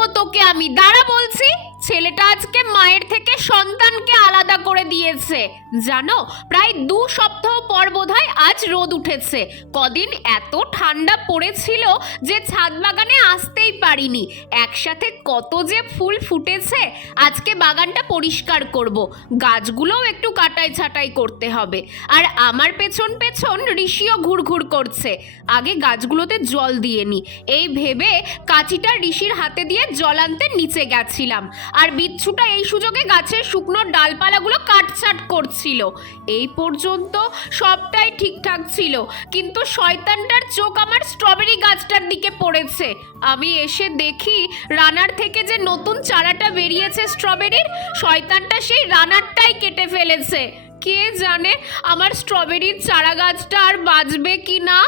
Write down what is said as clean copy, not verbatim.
দেবো তোকে আমি, দাঁড়া বলছি। ছেলেটা আজকে মায়ের থেকে সন্তানকে আলাদা করে দিয়েছে জানো। প্রায় 2 সপ্তাহ পর বোধহয় আজ রোদ উঠেছে। কদিন এত ঠান্ডা পড়েছিল যে ছাদ বাগানে আসতেই পারিনি। একসাথে কত যে ফুল ফুটেছে। আজকে বাগানটা পরিষ্কার করব, গাছগুলোও একটু কাটাই ছাটাই করতে হবে। আর আমার পেছন পেছন ঋষিও ঘুরঘুর করছে। আগে গাছগুলোতে জল দিয়ে নি এই ভেবে কাঁচিটা ঋষির হাতে দিয়ে জল আনতে নিচে গেছিলাম, আর বিচ্ছুটা এই সুযোগে গাছের শুকনো ডালপালাগুলো কাটছাট করছিল। এই পর্যন্ত সবটাই ঠিকঠাক ছিল, কিন্তু শয়তানটার চোখ আমার স্ট্রবেরি গাছটার দিকে পড়েছে। আমি এসে দেখি রানার থেকে যে নতুন চারাটা বেরিয়েছে স্ট্রবেরির, শয়তানটা সেই রানারটাই কেটে ফেলেছে। কে জানে আমার স্ট্রবেরির চারা গাছটা আর বাঁচবে কি না।